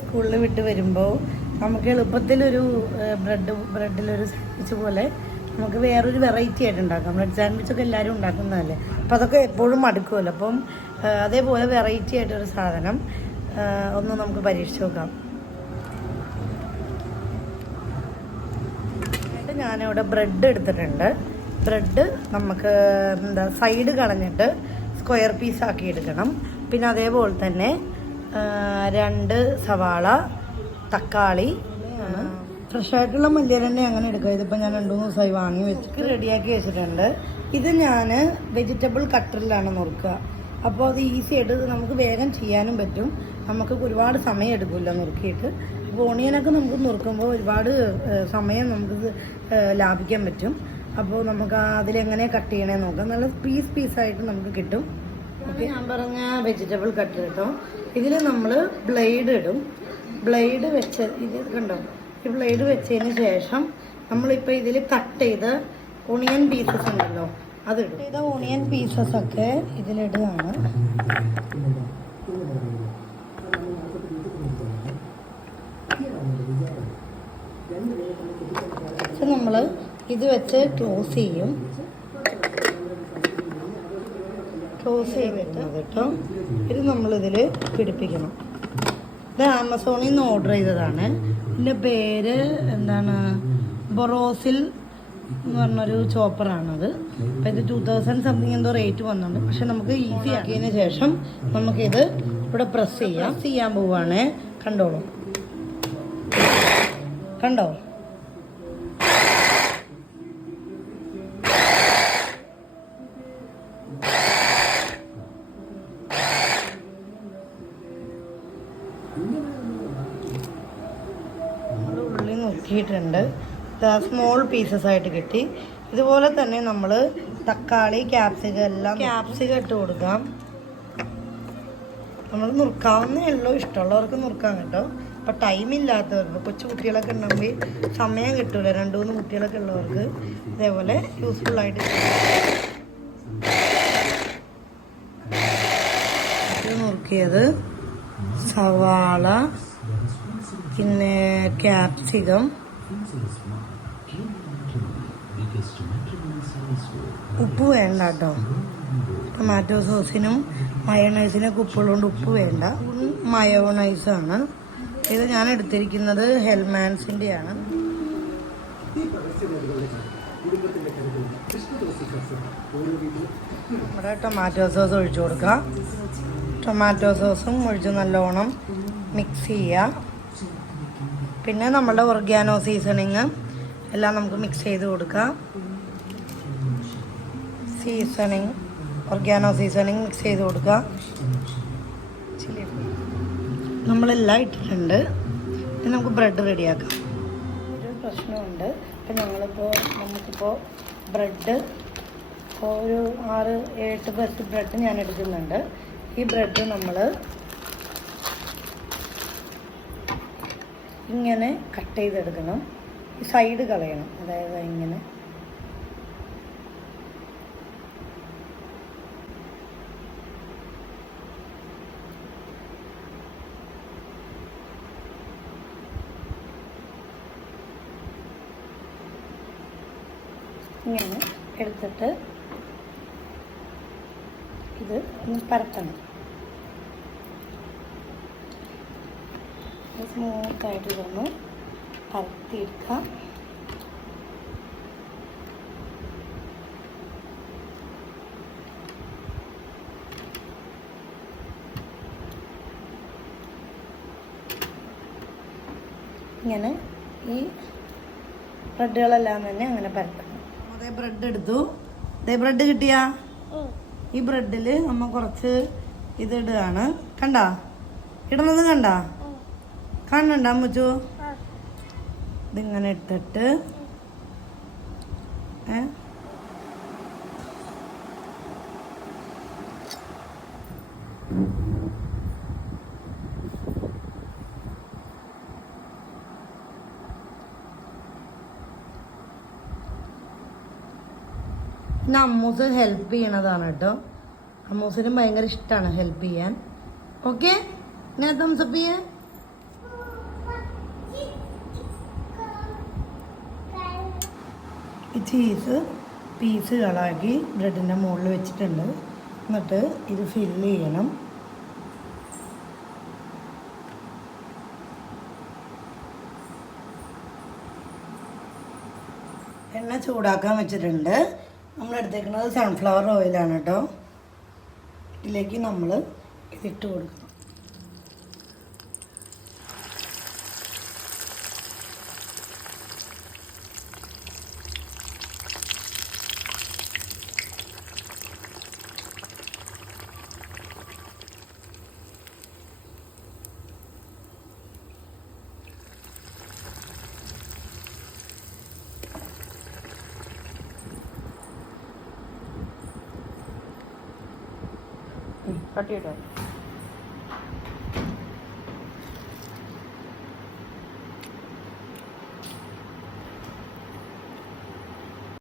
സ്കൂളിൽ വിട്ട് വരുമ്പോൾ നമുക്ക് എളുപ്പത്തിലൊരു ബ്രെഡിലൊരു സാൻഡ്വിച്ച് പോലെ നമുക്ക് വേറൊരു വെറൈറ്റി ആയിട്ട് ഉണ്ടാക്കാം. ബ്രെഡ് സാൻഡ്വിച്ചൊക്കെ എല്ലാവരും ഉണ്ടാക്കുന്നതല്ലേ, അപ്പോൾ അതൊക്കെ എപ്പോഴും മടുക്കുമല്ലോ. അപ്പം അതേപോലെ വെറൈറ്റി ആയിട്ടൊരു സാധനം ഒന്ന് നമുക്ക് പരീക്ഷിച്ച് നോക്കാം. ഞാനിവിടെ ബ്രെഡ് എടുത്തിട്ടുണ്ട്. ബ്രെഡ് നമുക്ക് സൈഡ് കളഞ്ഞിട്ട് സ്ക്വയർ പീസാക്കി എടുക്കണം. പിന്നെ അതേപോലെ തന്നെ 2 സവാള, തക്കാളി, ഫ്രഷായിട്ടുള്ള മല്ലിയിലെണ്ണ അങ്ങനെ എടുക്കുക. ഇതിപ്പോൾ ഞാൻ 2-3 ദിവസമായി വാങ്ങി വെച്ചിട്ട് റെഡിയാക്കി വെച്ചിട്ടുണ്ട്. ഇത് ഞാൻ വെജിറ്റബിൾ കട്ടറിലാണ് നുറുക്കുക. അപ്പോൾ അത് ഈസി ആയിട്ട് നമുക്ക് വേഗം ചെയ്യാനും പറ്റും. നമുക്ക് ഒരുപാട് സമയം എടുക്കില്ല നുറുക്കിയിട്ട്. അപ്പോൾ ഓണിയനൊക്കെ നമുക്ക് നുറുക്കുമ്പോൾ ഒരുപാട് സമയം നമുക്ക് ലാഭിക്കാൻ പറ്റും. അപ്പോൾ നമുക്ക് അതിലെങ്ങനെ കട്ട് ചെയ്യണേ നോക്കാം. നല്ല പീസായിട്ട് നമുക്ക് കിട്ടും. ഓക്കെ, ഞാൻ പറഞ്ഞ വെജിറ്റബിൾ കട്ട് കിട്ടും. ഇതിൽ നമ്മൾ ബ്ലേഡ് ഇടും. ബ്ലേഡ് വെച്ച് ഇത് കണ്ടോ, ഈ ബ്ലേഡ് വെച്ചതിന് ശേഷം നമ്മളിപ്പോൾ ഇതിൽ കട്ട് ചെയ്ത ഓണിയൻ പീസസ് ഉണ്ടല്ലോ അതിടും. ചെയ്ത ഓണിയൻ പീസസ് ഒക്കെ ഇതിലിടുകയാണ്. നമ്മൾ ഇത് വെച്ച് ക്ലോസ് ചെയ്യും. ക്ലോസ് ചെയ്തിട്ട് കേട്ടോ ഇത് നമ്മളിതിൽ പിടിപ്പിക്കണം. ഇത് ആമസോണിൽ നിന്ന് ഓർഡർ ചെയ്തതാണ്. ഇതിൻ്റെ പേര് എന്താണ്, ബൊറോസിൽ എന്ന് പറഞ്ഞൊരു ചോപ്പറാണത്. അപ്പം ഇത് 2000 സംതിങ് എന്തോ റേറ്റ് വന്നുണ്ട്. പക്ഷെ നമുക്ക് ഈസി ആക്കിയതിന് ശേഷം നമുക്കിത് ഇവിടെ പ്രസ് ചെയ്യാൻ പോവുകയാണ്. കണ്ടോളൂ, കണ്ടോ? ഉള്ളി നോക്കിയിട്ടുണ്ട്. സ്മോൾ പീസസ് ആയിട്ട് കിട്ടി. ഇതുപോലെ തന്നെ നമ്മൾ തക്കാളി, ക്യാപ്സിക്കം എല്ലാം ഇട്ട് കൊടുക്കാം. നമ്മൾ നുറുക്കാവുന്നേ ഉള്ളൂ, ഇഷ്ടമുള്ളവർക്ക് നുറുക്കാം കേട്ടോ. അപ്പം ടൈമില്ലാത്തവർക്ക്, കൊച്ചു കുട്ടികളൊക്കെ ഉണ്ടെങ്കിൽ സമയം കിട്ടൂല, 2-3 കുട്ടികളൊക്കെ ഉള്ളവർക്ക് ഇതേപോലെ യൂസ്ഫുള്ളായിട്ട് നുറുക്കിയത് സവാള, പിന്നെ ക്യാപ്സിക്കം, ഉപ്പ് വേണ്ട കേട്ടോ. ടൊമാറ്റോ സോസിനും മയോണൈസിനൊക്കെ ഉപ്പുള്ളതുകൊണ്ട് ഉപ്പ് വേണ്ട. മയോണൈസാണ് ഇത്. ഞാൻ എടുത്തിരിക്കുന്നത് ഹെൽമാൻസിൻ്റെയാണ്. നമ്മുടെ ടൊമാറ്റോ സോസ് ഒഴിച്ചു കൊടുക്കുക. ടൊമാറ്റോ സോസും ഒഴിച്ച് നല്ലോണം മിക്സ് ചെയ്യുക. പിന്നെ നമ്മളുടെ ഓർഗാനോ സീസണിങ് എല്ലാം നമുക്ക് മിക്സ് ചെയ്ത് കൊടുക്കാം. ഓർഗാനോ സീസണിങ് മിക്സ് ചെയ്ത് കൊടുക്കുക. നമ്മളെല്ലാം ഇട്ടിട്ടുണ്ട്. ഇനി നമുക്ക് ബ്രെഡ് റെഡിയാക്കാം. ഒരു പ്രശ്നമുണ്ട്. ഇപ്പം നമുക്കിപ്പോൾ ബ്രെഡ് ഒരു 6-8 പീസ് ബ്രെഡ് ഞാൻ എടുക്കുന്നുണ്ട്. ഈ ബ്രെഡ് നമ്മൾ ഇങ്ങനെ കട്ട് ചെയ്തെടുക്കണം. ഈ സൈഡ് കളയണം. അതായത് ഇങ്ങനെ എടുത്തിട്ട് ഇത് ഒന്ന് പരത്തണം. സ്മൂത്തായിട്ട് ഇതൊന്ന് പരത്തിയെടുക്കാം. ഇങ്ങനെ ഈ ബ്രെഡുകളെല്ലാം തന്നെ അങ്ങനെ പരത്തണം. അതേ ബ്രെഡ് എടുത്തു. അതേ ബ്രെഡ് കിട്ടിയാ ഈ ബ്രെഡിൽ നമ്മൾ കുറച്ച് ഇതിടുകയാണ്. കണ്ടാ ഇടുന്നത്? കണ്ടാ കാണണ്ട അമ്മച്ചു? ഇതിങ്ങനെ ഇട്ടിട്ട് പിന്നെ അമ്മൂസ് ഹെൽപ്പ് ചെയ്യണതാണ് കേട്ടോ. അമ്മൂസിനും ഭയങ്കര ഇഷ്ടമാണ് ഹെൽപ്പ് ചെയ്യാൻ. ഓക്കെ, ഞാൻ തംസപ്പ് ചെയ്യാൻ ചീസ് പീസുകളാക്കി ബ്രെഡിൻ്റെ മുകളിൽ വെച്ചിട്ടുണ്ട്. എന്നിട്ട് ഇത് ഫില്ല് ചെയ്യണം. എണ്ണ ചൂടാക്കാൻ വെച്ചിട്ടുണ്ട്. നമ്മൾ എടുത്തേക്കുന്നത് സൺഫ്ലവർ ഓയിലാണ് കേട്ടോ. ഇതിലേക്ക് നമ്മൾ ഇതിട്ട് കൊടുക്കണം. കട്ട് ചെയ്തോ.